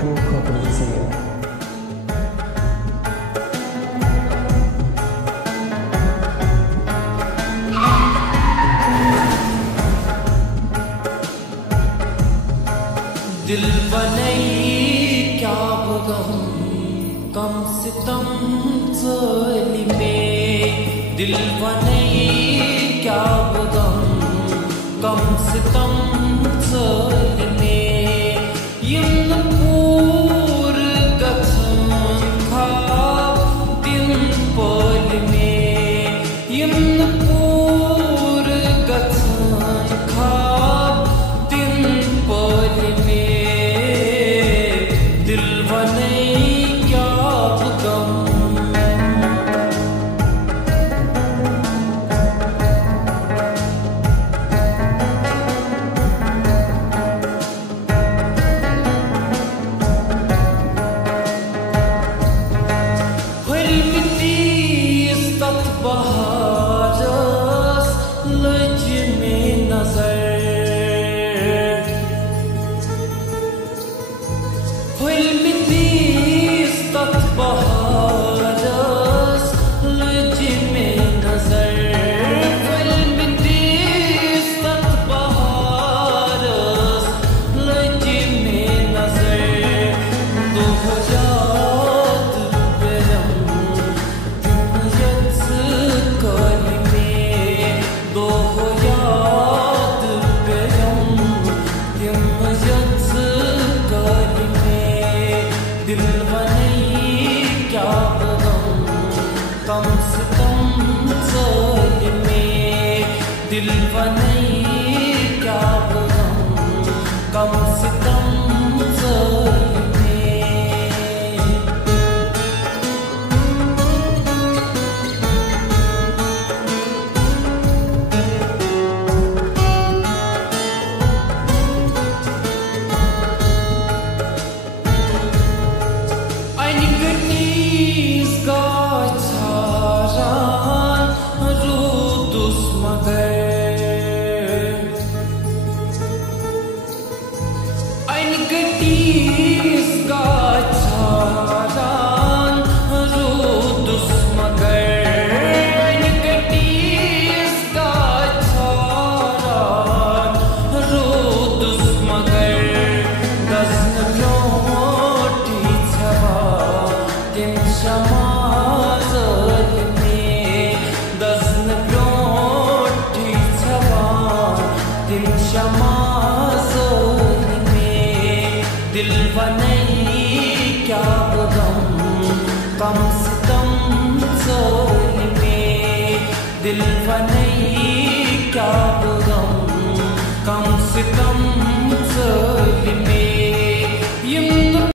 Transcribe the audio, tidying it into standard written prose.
को खबर से दिल बने क्या बगम कम सितम चली में दिल बने क्या बगम कम सितम चली में यम पूर गचन खाब दिन पल में यम पूर गचन खाब दिन पल में बहारस लज में नजर फिल्मी तक बहारस लज में नजर फिल्मी तक बहारस लज में नजर दो दिल बने क्या बगम कम से कम चल में दिल बने क्या बगम कम से कम चल दिल बने क्या बगम कम से कम चल में दिल बने क्या बगम कम से कम चल में